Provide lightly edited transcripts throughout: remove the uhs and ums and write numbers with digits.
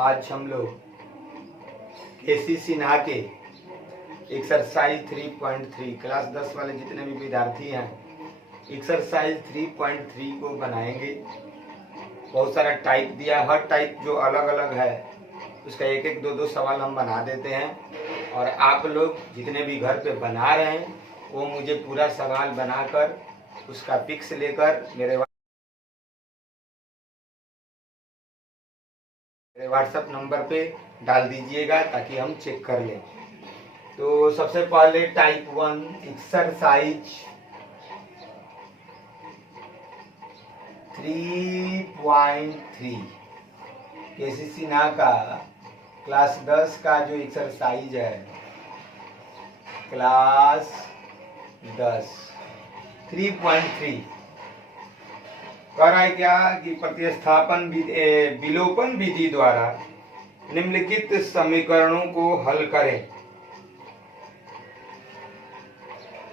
आज हम लोग केसी सिन्हा के एक्सरसाइज 3.3 क्लास 10 वाले जितने भी विद्यार्थी हैं एक्सरसाइज 3.3 को बनाएंगे। बहुत सारा टाइप दिया, हर टाइप जो अलग अलग है उसका एक एक दो सवाल हम बना देते हैं और आप लोग जितने भी घर पे बना रहे हैं वो मुझे पूरा सवाल बनाकर उसका पिक्स लेकर मेरे व्हाट्सएप नंबर पे डाल दीजिएगा ताकि हम चेक कर लें। तो सबसे पहले टाइप 1 एक्सरसाइज 3.3 केसी सिन्हा का क्लास 10 का जो एक्सरसाइज है, क्लास 10 3.3 कह रहा है क्या कि प्रतिस्थापन विलोपन विधि द्वारा निम्नलिखित समीकरणों को हल करें।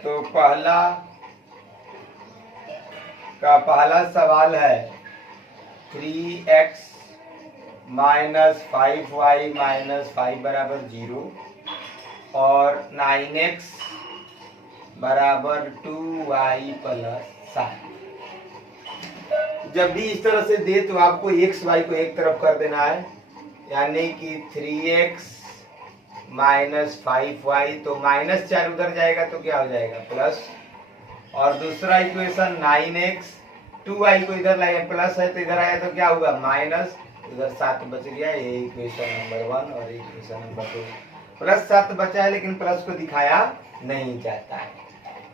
तो पहला सवाल है 3x माइनस 5y माइनस 5 बराबर 0 और 9x बराबर 2y प्लस 7। जब भी इस तरह से दे तो आपको x y को एक तरफ कर देना है, यानी कि 3x माइनस 5y, तो माइनस 4 उधर जाएगा तो क्या हो जाएगा प्लस, और दूसरा इक्वेशन 9x 2y को इधर लाए प्लस है तो इधर आया तो क्या होगा माइनस, इधर 7 बच गया। ये इक्वेशन नंबर 1 और इक्वेशन नंबर 2। प्लस 7 बचा है लेकिन प्लस को दिखाया नहीं जाता है।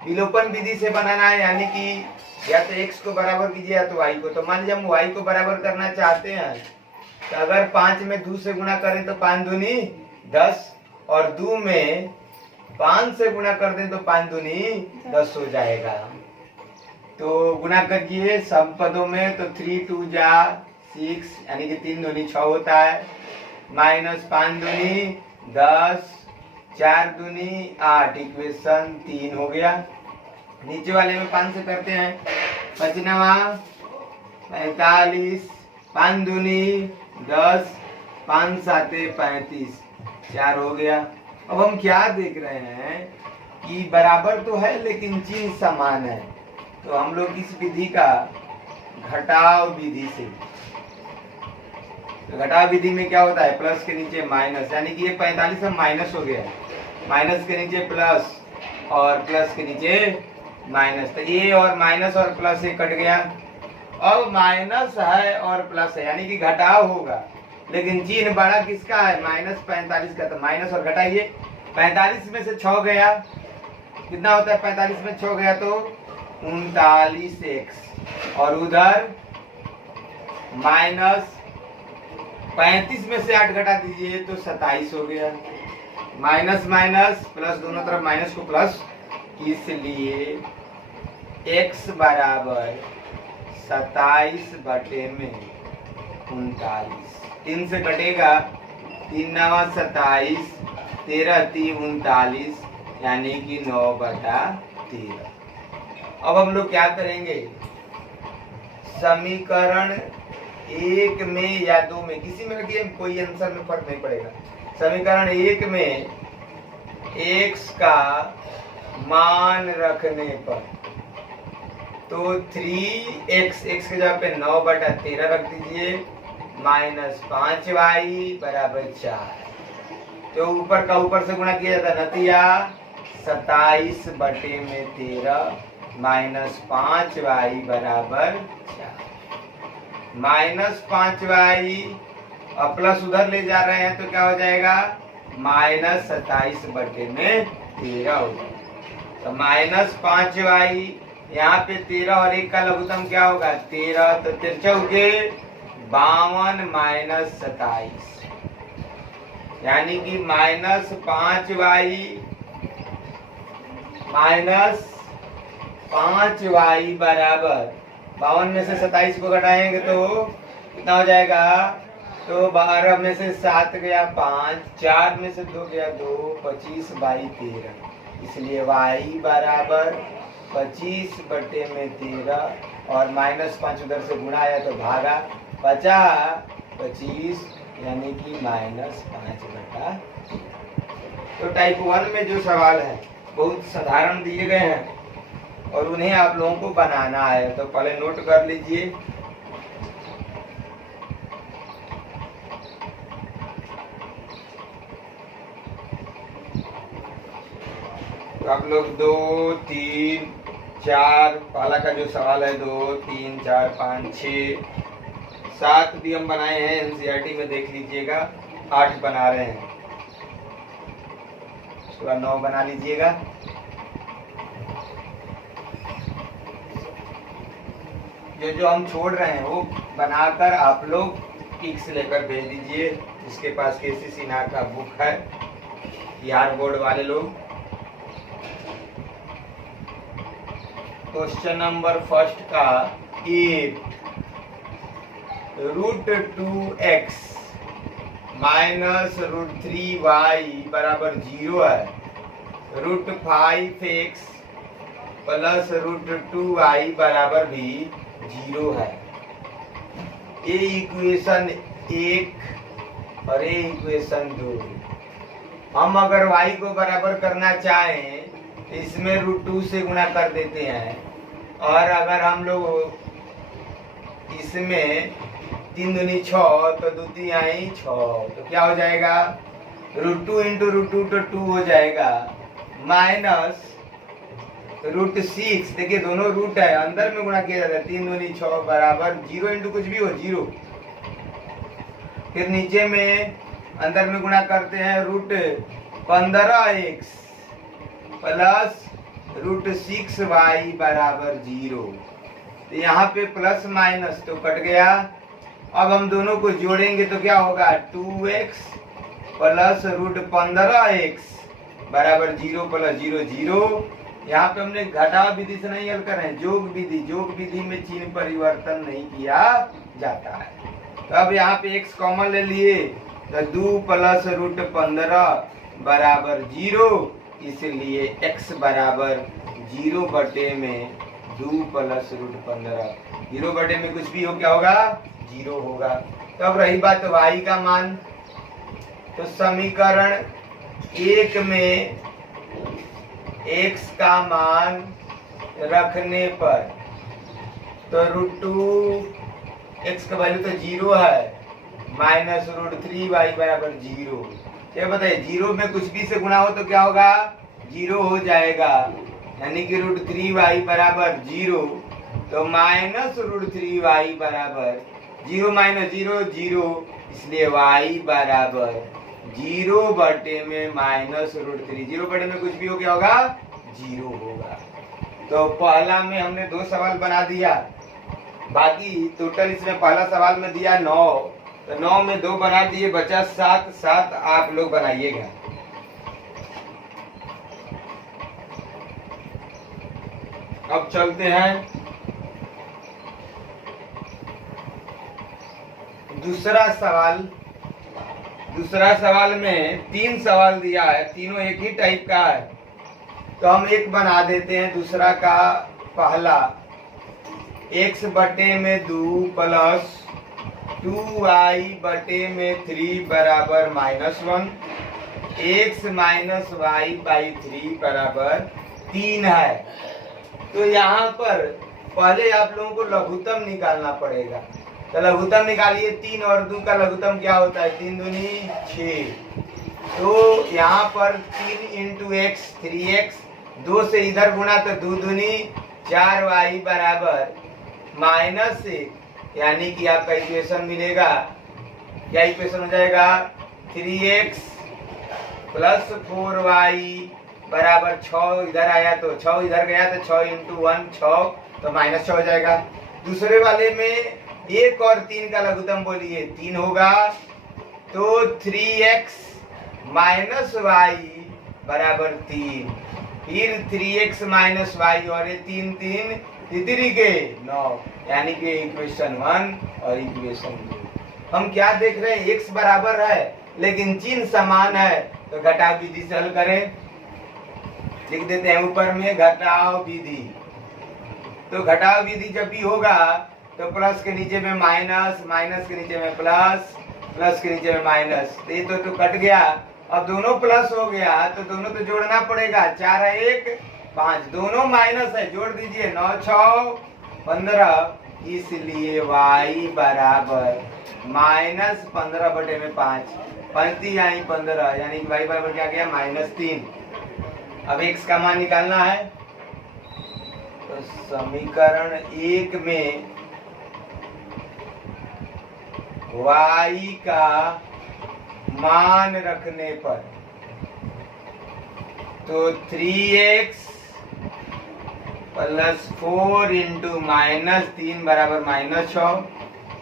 विलोपन विधि से बनाना है, यानी कि या तो x को बराबर कीजिए या तो y को। तो मान लीजिए हम y को बराबर करना चाहते हैं तो अगर 5 में 2 से गुणा करें तो 5 दूनी 10 और 2 में 5 से गुणा कर दें तो 5 दूनी 10 हो जाएगा। तो गुणा करिए सब पदों में, तो 3 2 जा 6 यानी कि 3 दूनी 6 होता है, माइनस 5 दूनी 10 4 दूनी 8, इक्वेशन 3 हो गया। नीचे वाले में 5 से करते हैं, 55 45 5 दूनी 10 5 7 35, 4 हो गया। अब हम क्या देख रहे हैं कि बराबर तो है लेकिन चिन्ह समान है, तो हम लोग इस विधि का घटाव विधि से, तो घटाव विधि में क्या होता है प्लस के नीचे माइनस, यानी कि ये 45 में माइनस हो गया, माइनस के नीचे प्लस और प्लस के नीचे माइनस, तो ये और माइनस और प्लस ये कट गया। अब माइनस है और प्लस है यानी कि घटाव होगा, लेकिन चिन्ह बड़ा किसका है माइनस 45 का, तो माइनस और घटाइए। 45 में से 6 गया, कितना होता है 45 में 6 गया तो 39x, और उधर माइनस 35 में से 8 घटा दीजिए तो 27 हो गया। माइनस माइनस प्लस, दोनों तरफ माइनस को प्लस, इसलिए x बराबर 27 बटे में 39। 3 से कटेगा 3 9 27, 13 3 39, यानी कि 9/13। अब हम लोग क्या करेंगे, समीकरण 1 में या 2 में किसी में रखिए, कोई आंसर में फर्क नहीं पड़ेगा। समीकरण 1 में x का मान रखने पर तो 3x, x के जगह पे 9/13 रख दीजिए, माइनस 5y बराबर 4। तो ऊपर का ऊपर से गुणा किया जाता है, नतीजा 27 बटे में 13 माइनस 5y बराबर 4। माइनस 5y और प्लस उधर ले जा रहे हैं तो क्या हो जाएगा माइनस 27 बटे में 13 हो जाएगा। तो माइनस 5y, यहाँ पे 13 और 1 का लघुत्तम क्या होगा 13, तो 13 चौके 52 माइनस 27, यानी कि माइनस 5y बराबर 52 में से 27 को घटाएंगे तो कितना हो जाएगा, तो 12 में से 7 गया 5, 4 में से 2 गया 2, 25/13, इसलिए y बराबर 25 बटे में 13 और माइनस 5 उधर से गुणा आया तो भागा, बचा 25 यानी कि -5/। तो टाइप 1 में जो सवाल है बहुत साधारण दिए गए हैं और उन्हें आप लोगों को बनाना है, तो पहले नोट कर लीजिए। तो आप लोग 2 3 4 पहला का जो सवाल है 2 3 4 5 6 7 भी हम बनाए हैं, एनसीईआरटी में देख लीजिएगा। 8 बना रहे हैं, उसके बाद 9 बना लीजिएगा। जो हम छोड़ रहे हैं वो बनाकर आप लोग पिक्स लेकर भेज दीजिए। जिसके पास केसी सिन्हा का बुक है, यार बोर्ड वाले लोग। क्वेश्चन नंबर फर्स्ट का 8 √2x - √3y बराबर 0 है। √5x प्लस √2y बराबर भी 0 है। ये इक्वेशन 1 और ये इक्वेशन 2। हम अगर y को बराबर करना चाहें तो इसमें √2 से गुणा कर देते हैं, और अगर हम लोग इसमें 3 दूनी 6 तो 2 3 आई 6, तो क्या हो जाएगा √2 × √2 तो 2 हो जाएगा, माइनस √6। देखिए दोनों रूट है, अंदर में गुणा किया जाता है। 3 दूनी 6 बराबर 0 × कुछ भी हो 0। फिर नीचे में अंदर में गुणा करते हैं √15x प्लस √6y बराबर 0। तो यहाँ पे प्लस माइनस तो कट गया। अब हम दोनों को जोड़ेंगे तो क्या होगा 2x प्लस √15x बराबर 0 प्लस 0 0। यहाँ पे हमने घटाव विधि से नहीं हल कर रहे हैं, योग विधि में चिन्ह परिवर्तन नहीं किया जाता है। तो अब यहाँ पे x कॉमन ले लिए तो 2 प्लस √15 बराबर 0, इसलिए x बराबर 0 बटे में 2 प्लस √15। 0 बटे में कुछ भी हो क्या होगा 0 होगा। तो अब रही बात y का मान, तो समीकरण 1 में x का मान रखने पर तो √2x का वैल्यू तो 0 है, माइनस √3y बराबर 0। ये बताइए 0 में कुछ भी से गुणा हो तो क्या होगा 0 हो जाएगा, यानी कि √3y बराबर 0। तो माइनस √3y बराबर 0 माइनस 0 0, इसलिए y बराबर 0 बटे में माइनस √3। 0 बटे में कुछ भी हो क्या होगा 0 होगा। तो पहला में हमने 2 सवाल बना दिया, बाकी टोटल इसमें पहला सवाल में दिया 9, तो 9 में 2 बना दिए, बचा 7। 7 आप लोग बनाइएगा। अब चलते हैं दूसरा सवाल। दूसरा सवाल में 3 सवाल दिया है, तीनों एक ही टाइप का है, तो हम एक बना देते हैं। दूसरा का पहला x बटे में 2 प्लस 2y बटे में 3 बराबर -1, x माइनस y/3 बराबर 3 है। तो यहाँ पर पहले आप लोगों को लघुत्तम निकालना पड़ेगा। तो लघुत्तम निकालिए, 3 और 2 का लघुत्तम क्या होता है 3 दूनी 6। तो यहाँ पर 3 × x 3x, 2 से इधर गुणा तो 2 दूनी 4y बराबर -1, यानी कि आपका इक्वेशन मिलेगा, क्या इक्वेशन हो जाएगा 3x प्लस 4y बराबर 6। इधर आया तो 6, इधर गया तो 6 × 1 6, तो -6 हो जाएगा। दूसरे वाले में 1 और 3 का लघुत्तम बोलिए 3 होगा, तो 3x माइनस y बराबर 3, फिर 3x माइनस y और ये 3 3 तितरी के 9, यानी कि इक्वेशन 1 और इक्वेशन 2। हम क्या देख रहे हैं x बराबर है लेकिन चिन्ह समान है, तो घटाव विधि से हल करें। लिख देते हैं ऊपर में घटाव विधि। तो घटाव विधि जब भी होगा तो प्लस के नीचे में माइनस, माइनस के नीचे में प्लस, प्लस के नीचे में माइनस, ये तो कट गया। अब दोनों प्लस हो गया तो दोनों तो जोड़ना पड़ेगा, 4 1 5, दोनों माइनस है, जोड़ दीजिए, 9 6 15, इसलिए y बराबर माइनस 15/5, पंक्ति आई 15, यानी कि y बराबर क्या गया -3। अब x का मान निकालना है, तो समीकरण 1 में y का मान रखने पर तो 3x + 4 × -3 बराबर -6,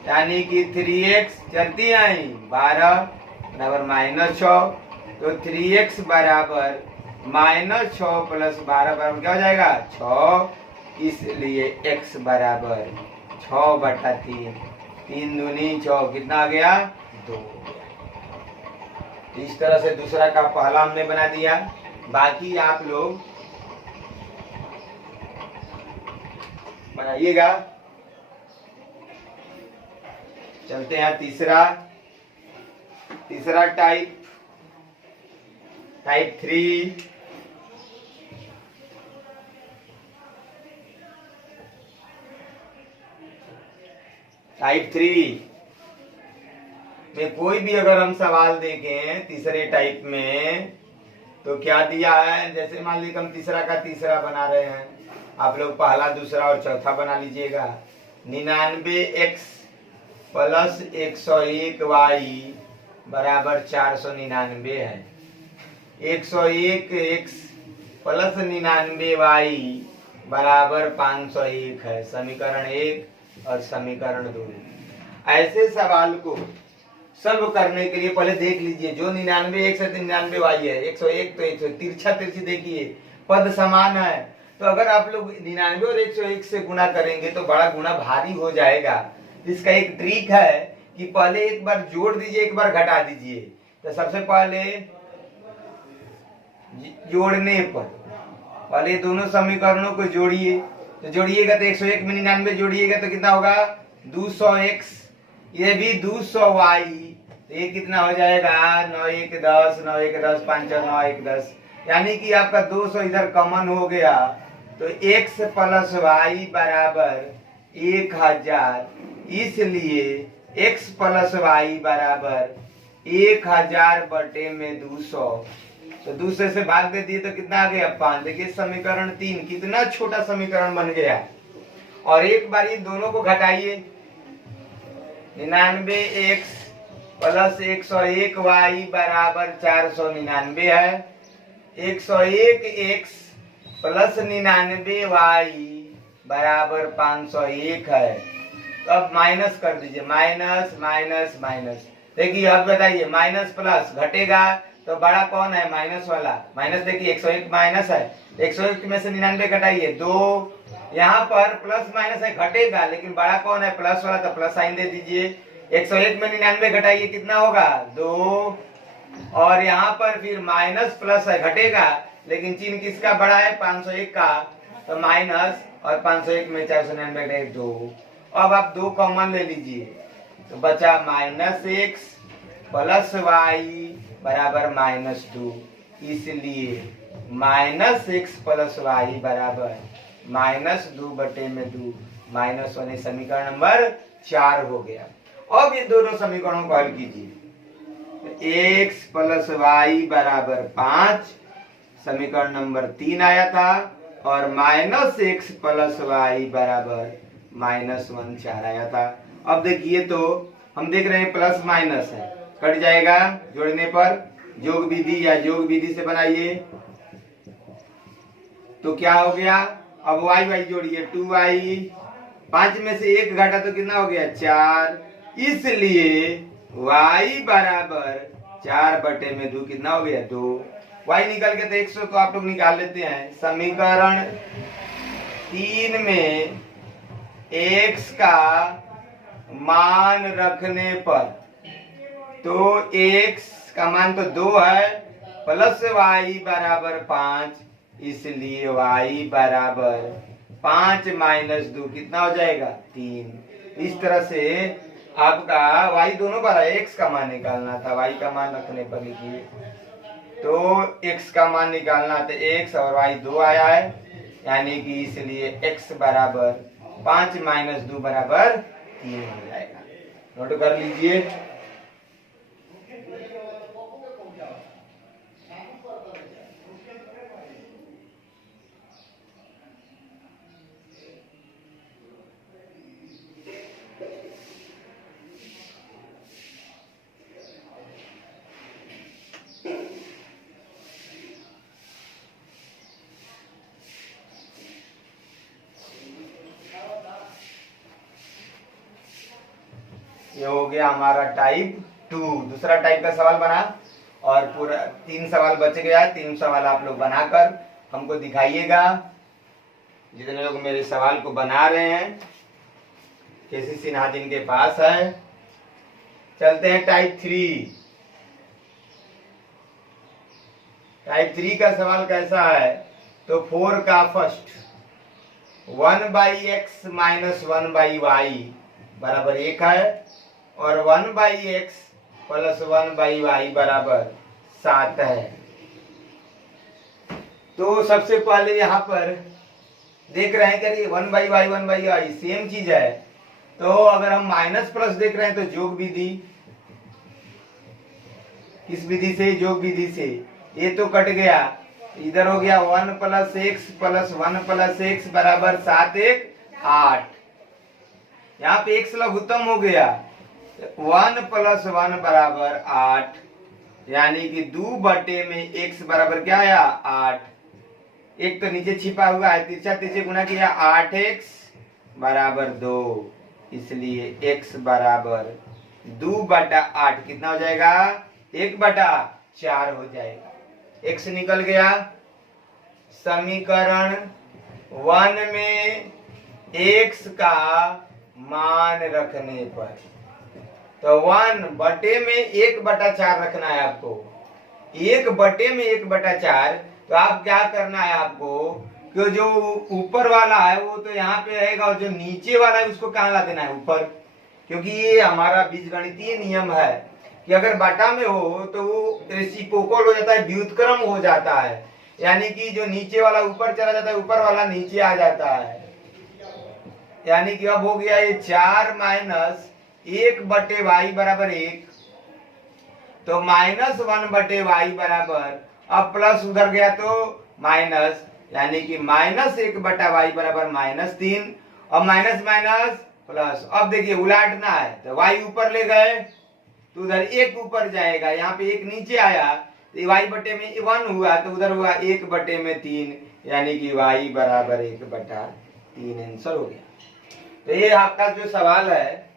यानी कि 3x चलती आई 12 बराबर -6, तो 3x बराबर -6 + 12 बराबर क्या हो जाएगा 6, इसलिए x बराबर 6/3, 3 दूनी 6, कितना आ गया 2। इस तरह से दूसरा का पहला हमने बना दिया, बाकी आप लोग बनाइएगा। चलते हैं तीसरा टाइप 3। टाइप 3 में कोई भी अगर हम सवाल देखें तीसरे टाइप में तो क्या दिया है, जैसे मान लीजिए हम तीसरा का तीसरा बना रहे हैं, आप लोग पहला दूसरा और चौथा बना लीजिएगा। 99x + 101y बराबर 499 है। 101x + 99y बराबर 501 है, समीकरण 1 और समीकरण 2। ऐसे सवाल को सब करने के लिए पहले देख लीजिए, जो 99x है 99y है, 101 तो 100, तिरछा तिरछी देखिए, पद समान है, तो अगर आप लोग 99 और 101 से गुणा करेंगे तो बड़ा गुणा भारी हो जाएगा। इसका एक ट्रिक है कि पहले एक बार जोड़ दीजिए, एक बार घटा दीजिए। तो सबसे पहले जोड़ने पर पहले दोनों समीकरणों को जोड़िए, तो जोड़िएगा तो 101 में 99 जोड़िएगा तो कितना होगा 200x, ये भी 200y, तो ये कितना हो जाएगा 9 1 10, 9 1 10, 5 9 1 10, यानी कि आपका 200 इधर कॉमन हो गया, तो x + y बराबर 1000, इसलिए x + y बराबर 1000/200, तो दूसरे से भाग दे दिए तो कितना आ गया 5। देखिए समीकरण 3 कितना छोटा समीकरण बन गया। और एक बार ये दोनों को घटाइए, 99x + 101y बराबर 499 है, 101x + 99y बराबर 501 है। तो अब माइनस कर दीजिए, माइनस माइनस माइनस, देखिए अब बताइए माइनस प्लस घटेगा तो बड़ा कौन है माइनस वाला, माइनस देखिए 101 माइनस है, 101 में से 99 घटाइए 2, यहाँ पर प्लस माइनस है घटेगा, लेकिन बड़ा कौन है प्लस वाला, तो प्लस साइन दे दीजिए। 101 में 99 घटाइए कितना होगा 2, और यहाँ पर फिर माइनस प्लस है घटेगा, लेकिन चिन्ह किसका बड़ा है 501 का, तो माइनस, और 501 में 499 घटाइए 2। अब आप 2 कॉमन ले लीजिए तो बचा -x + y बराबर -2, इसलिए -x + y बराबर -2/2, -1 समीकरण नंबर 4 हो गया। अब ये दोनों समीकरणों को हल कीजिए, x + y बराबर 5 समीकरण नंबर 3 आया था, और -x + y बराबर -1 4 आया था। अब देखिए तो हम देख रहे हैं प्लस माइनस है, कट जाएगा जोड़ने पर, योग विधि या योग विधि से बनाइए तो क्या हो गया, अब y जोड़िए 2y, 5 में से 1 घटा तो कितना हो गया 4, इसलिए y बराबर 4/2 कितना हो गया 2। y निकल के तो 100 तो आप लोग निकाल लेते हैं। समीकरण 3 में x का मान रखने पर तो x का मान तो 2 है, प्लस y बराबर 5, इसलिए y बराबर 5 - 2 कितना हो जाएगा 3। इस तरह से आपका y दोनों बार है, x का मान निकालना था, y का मान रखने पर लिखिए। तो x का मान निकालना था, x और y दो आया है, यानी कि इसलिए x बराबर 5 माइनस 2 बराबर 3 हो जाएगा। नोट कर लीजिए। ये हो गया हमारा टाइप 2, दूसरा टाइप का सवाल बना और पूरा 3 सवाल बच गया। 3 सवाल आप लोग बनाकर हमको दिखाइएगा। जितने लोग मेरे सवाल को बना रहे हैं, केसी सिन्हा जिनके पास है। चलते हैं टाइप 3। टाइप 3 का सवाल कैसा है? तो 4 का फर्स्ट 1/x माइनस 1/y बराबर 1 है और 1/x प्लस 1/y बराबर 7 है। तो सबसे पहले यहाँ पर देख रहे हैं कि 1/y 1/y सेम चीज है। तो अगर हम माइनस प्लस देख रहे हैं तो योग विधि, किस विधि से? योग विधि से। ये तो कट गया, इधर हो गया 1 plus x plus 1 plus x बराबर 7 1 8। यहाँ पे एक्स लघुत्तम हो गया, 1 प्लस 1 बराबर 8, यानी कि 2 बटे में x बराबर क्या आया? 8। एक तो नीचे छिपा हुआ है, तिरछा तिरछे गुना किया, 8x बराबर 2, इसलिए x बराबर 2 बटा 8 कितना हो जाएगा? 1 बटा 4 हो जाएगा। x निकल गया। समीकरण 1 में x का मान रखने पर, तो 1 बटे में 1 बटा 4 रखना है आपको। 1 बटे में 1 बटा 4, तो आप क्या करना है आपको कि जो ऊपर वाला है वो तो यहाँ पे रहेगा और जो नीचे वाला है उसको कहाँ ला देना है? ऊपर। क्योंकि ये हमारा बीजगणितीय नियम है कि अगर बटा में हो तो वो रेसिप्रोकल हो जाता है, व्युत्क्रम हो जाता है, यानी कि जो नीचे वाला ऊपर चला जाता है, ऊपर वाला नीचे आ जाता है। यानी कि अब हो गया ये 4 माइनस 1 बटे वाई बराबर 1, तो माइनस 1 बटे वाई बराबर, अब प्लस उधर गया तो माइनस, यानी कि माइनस 1 बटा वाई बराबर -3, और माइनस माइनस प्लस। अब देखिए उलाटना है, तो वाई ऊपर ले गए तो उधर 1 ऊपर जाएगा, यहाँ पे 1 नीचे आया तो वाई बटे में 1 हुआ, तो उधर हुआ 1 बटे में 3, यानी कि वाई बराबर 1 बटा 3 आंसर हो गया। तो ये आपका जो सवाल है,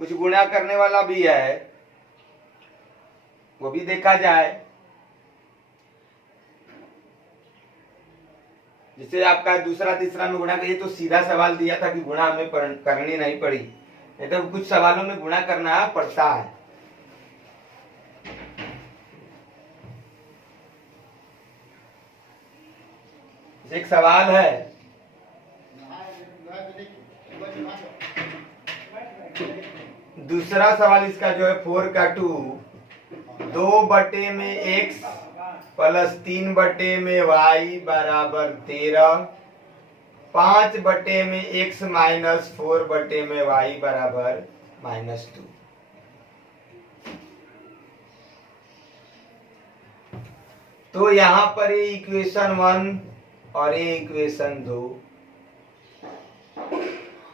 कुछ गुणा करने वाला भी है, वो भी देखा जाए। जिससे आपका दूसरा तीसरा में गुणा करिए, तो सीधा सवाल दिया था कि गुणा हमें करनी नहीं पड़ी, नहीं तो कुछ सवालों में गुणा करना पड़ता है। एक सवाल है, दूसरा सवाल इसका जो है 4 का 2, 2 बटे में x प्लस 3 बटे में y बराबर 13, 5 बटे में x माइनस 4 बटे में y बराबर -2। तो यहाँ पर ये इक्वेशन 1 और ये इक्वेशन 2।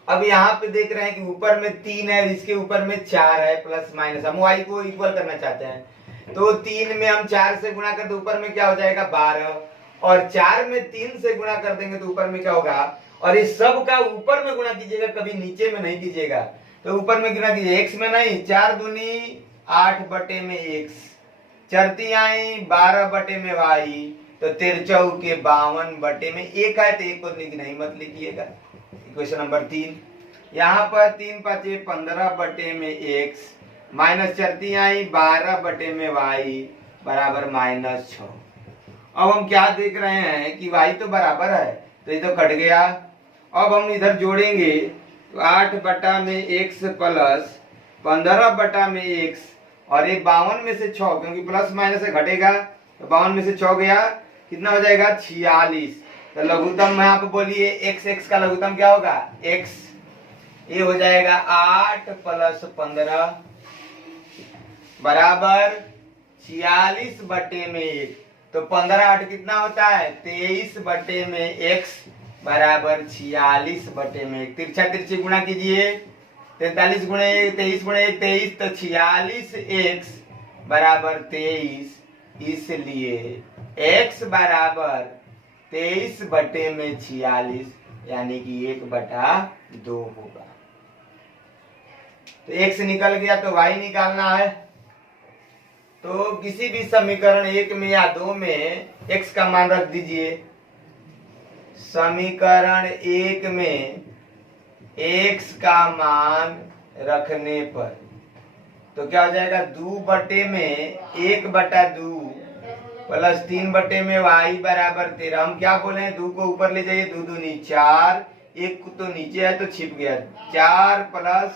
अब यहाँ पे देख रहे हैं कि ऊपर में 3 है, इसके ऊपर में 4 है, प्लस माइनस, हम y को इक्वल करना चाहते हैं। तो 3 में हम 4 से गुणा कर, तो ऊपर में क्या हो जाएगा? 12, और 4 में 3 से गुणा कर देंगे तो ऊपर में क्या होगा? और इस सब का ऊपर में गुणा कीजिएगा, कभी नीचे में नहीं कीजिएगा। तो ऊपर में गुणा कीजिए, x में नहीं, 4 दूनी 8 बटे में x, चरती आई 12 बटे में y, तो 13 के 52 बटे में 1 है, तो 1 को नहीं मत लिखिएगा। Equation number 3। यहाँ पर 3 5 15 बटे में x माइनस चरती आई 12 बटे में y बराबर -6। अब हम क्या देख रहे हैं कि y तो बराबर है, तो ये तो कट गया। अब हम इधर जोड़ेंगे, तो 8 बटा में x प्लस 15 बटा में x, और ये 52 में से 6, क्योंकि प्लस माइनस से घटेगा तो 52 में से 6 गया, कितना हो जाएगा 46। तो लघुत्तम में आप बोलिए x का लघुत्तम क्या होगा x, ये हो जाएगा 8 प्लस 15 बराबर 46 बटे में 1। तो 15 8 कितना होता है 23 बटे में x बराबर 46 बटे में 1। तिरछा तिरछी गुणा कीजिए, 43 गुणे 23 गुणे 23, तो 46 x बराबर 23, इसलिए x बराबर 23 बटे में 46 यानी कि 1/2 होगा। तो x निकल गया, तो y निकालना है। तो किसी भी समीकरण 1 में या 2 में x का मान रख दीजिए। समीकरण 1 में x का मान रखने पर तो क्या हो जाएगा 2 बटे में 1/2 प्लस 3 बटे में y बराबर 13। हम क्या बोले 2 को ऊपर ले जाइए, 2 दूनी 4, 1 तो नीचे है तो छिप गया, 4 प्लस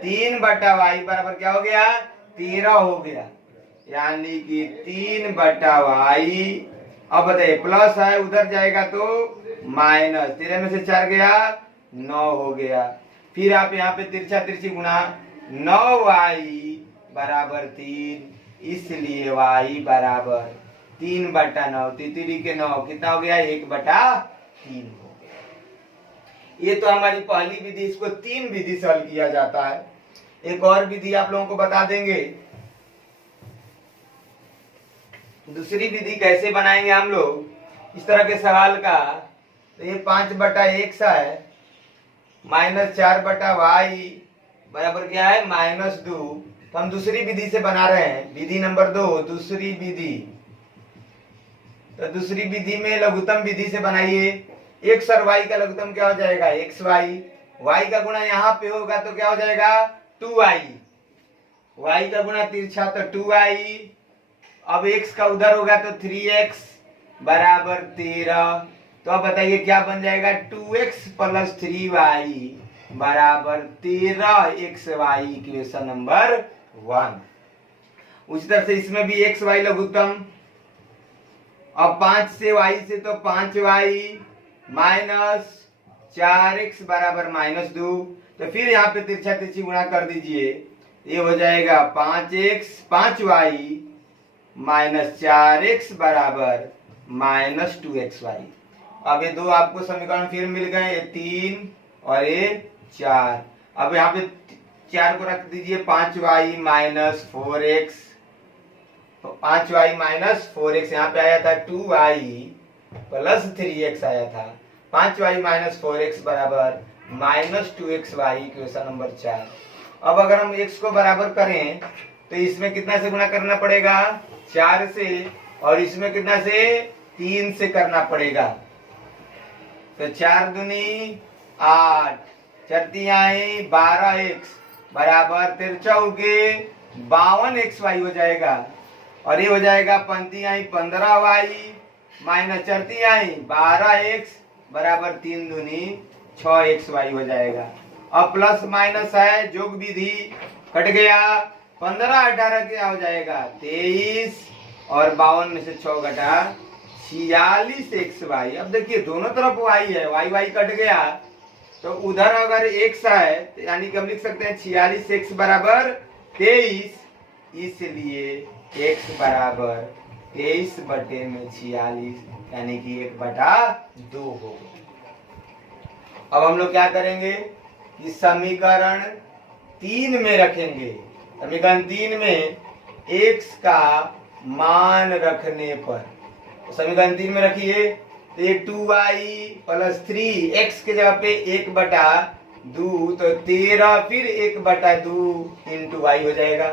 3 बटा y बराबर क्या हो गया 13 हो गया, यानी कि 3 बटा y। अब बताइए प्लस है उधर जाएगा तो माइनस, 13 में से 4 गया 9 हो गया। फिर आप यहाँ पे तिरछा तिरछी गुणा, 9y बराबर 3, इसलिए y बराबर 3/9, तितली के 9 कितना हो गया 1/3 हो गया। ये तो हमारी पहली विधि, इसको 3 विधि से हल किया जाता है। एक और विधि आप लोगों को बता देंगे। दूसरी विधि कैसे बनाएंगे हम लोग इस तरह के सवाल का, तो ये 5/x है माइनस 4/y बराबर क्या है -2। तो हम दूसरी विधि से बना रहे हैं, विधि नंबर 2 दूसरी विधि। तो दूसरी विधि में लघुत्तम विधि से बनाइए। x और y का लघुत्तम क्या हो जाएगा xy, y का गुणा यहाँ पे होगा तो क्या हो जाएगा 2y, y का गुणा तिरछा तो 2y। अब x का उधर होगा तो 3x बराबर 13। तो अब बताइए क्या बन जाएगा 2x प्लस 3y बराबर 13xy, इक्वेशन नंबर 1। उसी तरह से इसमें भी xy लघुत्तम। अब 5 से y से तो 5y माइनस 4x बराबर -2। तो फिर यहाँ पे तिरछा तिरछी गुणा कर दीजिए, ये हो जाएगा 5y माइनस 4x बराबर -2xy। अब ये 2 आपको समीकरण फिर मिल गए, ये 3 और ये 4। अब यहाँ पे 4 को रख दीजिए, 5y minus 4x, 5y minus 4x यहाँ पे आया था 2y प्लस 3x आया था, 5y माइनस 4x बराबर -2xy, इक्वेशन नंबर 4। अब अगर हम x को बराबर करें तो इसमें कितना से गुणा करना पड़ेगा 4 से, और इसमें कितना से 3 से करना पड़ेगा। तो 4 दूनी 8, 4 तिहाई 12x बराबर 13 के 52xy हो जाएगा, और ये हो जाएगा 5 तिहाई 15y माइनस 4 तिहाई 12x बराबर 3 दूनी 6xy हो जाएगा। अब प्लस माइनस है, जोग विधि कट गया, 15 18 क्या हो जाएगा 23, और 52 में से 6 घटा 46xy। अब देखिए दोनों तरफ y है, y कट गया, तो उधर अगर x है तो यानी कि हम लिख सकते हैं 46x बराबर 23, इसलिए x बराबर 23 बटे में 46 यानी कि 1/2 हो। अब हम लोग क्या करेंगे कि समीकरण 3 में रखेंगे। समीकरण 3 में x का मान रखने पर, समीकरण 3 में रखिए तो ये 2y प्लस 3x के जगह पे 1/2, तो 13 फिर 1/2 इंटू y हो जाएगा।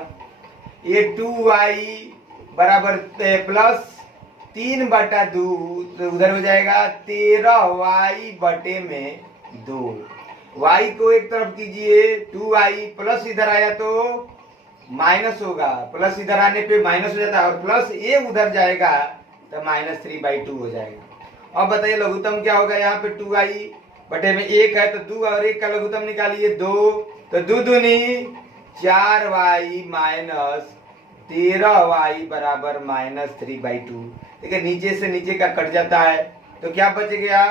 ये 2y बराबर प्लस 3/2, तो उधर हो जाएगा 13y बटे में 2। y को एक तरफ कीजिए, 2y प्लस इधर आया तो माइनस होगा, प्लस इधर आने पे माइनस हो जाता है, और प्लस ये उधर जाएगा तो -3/2 हो जाएगा। अब बताइए लघुत्तम क्या होगा यहाँ पे 2y, बटे में 1 है तो 2 और 1 का लघुत्तम निकालिए 2, तो 2 दूनी 4y माइनस 13y बराबर -3/2। देखिए नीचे से नीचे का कट जाता है तो क्या बच गया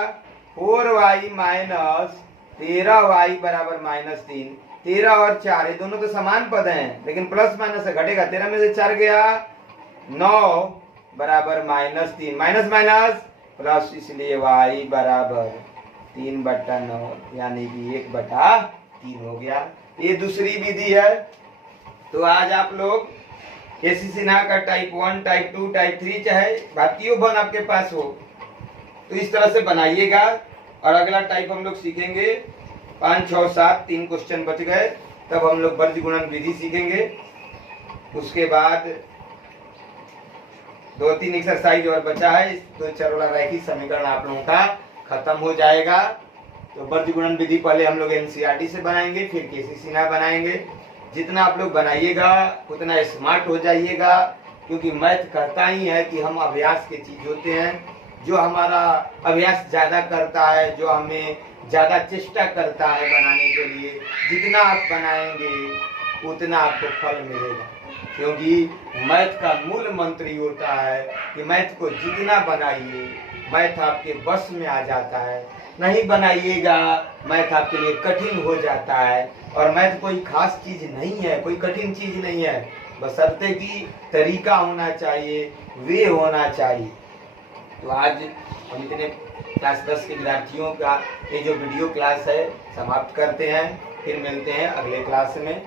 4y माइनस 13y बराबर -3। 13 और 4 ये दोनों तो समान पद हैं लेकिन प्लस माइनस से घटेगा। 13 में से 4 गया 9 बराबर -3, माइनस माइनस प्लस, इसलिए y बराबर 3/9 यानी कि 1/3 हो गया। ये दूसरी विधि है। तो आज आप लोग केसी सिन्हा का टाइप 1, टाइप 2, टाइप 3 चाहे भारतीय भवन आपके पास हो तो इस तरह से बनाइएगा। और अगला टाइप हम लोग सीखेंगे 5, 6, 7 3 क्वेश्चन बच गए, तब हम लोग वर्ग गुणन विधि सीखेंगे। उसके बाद 2-3 एक्सरसाइज और बचा है। इस 2 चर वाला रैखिक समीकरण आप लोगों का खत्म हो जाएगा। तो वर्ग गुणन विधि पहले हम लोग एनसीईआरटी से बनाएंगे, फिर केसी सिन्हा बनाएंगे। जितना आप लोग बनाइएगा उतना स्मार्ट हो जाइएगा, क्योंकि मैथ कहता ही है कि हम अभ्यास के चीज होते हैं। जो हमारा अभ्यास ज्यादा करता है, जो हमें ज्यादा चेष्टा करता है बनाने के लिए, जितना आप बनाएंगे उतना आपको फल मिलेगा। क्योंकि मैथ का मूल मंत्र ही होता है कि मैथ को जितना बनाइए मैथ आपके बस में आ जाता है, नहीं बनाइएगा मैथ आपके लिए कठिन हो जाता है। और मैथ कोई खास चीज नहीं है, कोई कठिन चीज नहीं है, बशर्ते कि तरीका होना चाहिए, वे होना चाहिए। तो आज हम इतने क्लास 10 के विद्यार्थियों का ये जो वीडियो क्लास है समाप्त करते हैं, फिर मिलते हैं अगले क्लास में।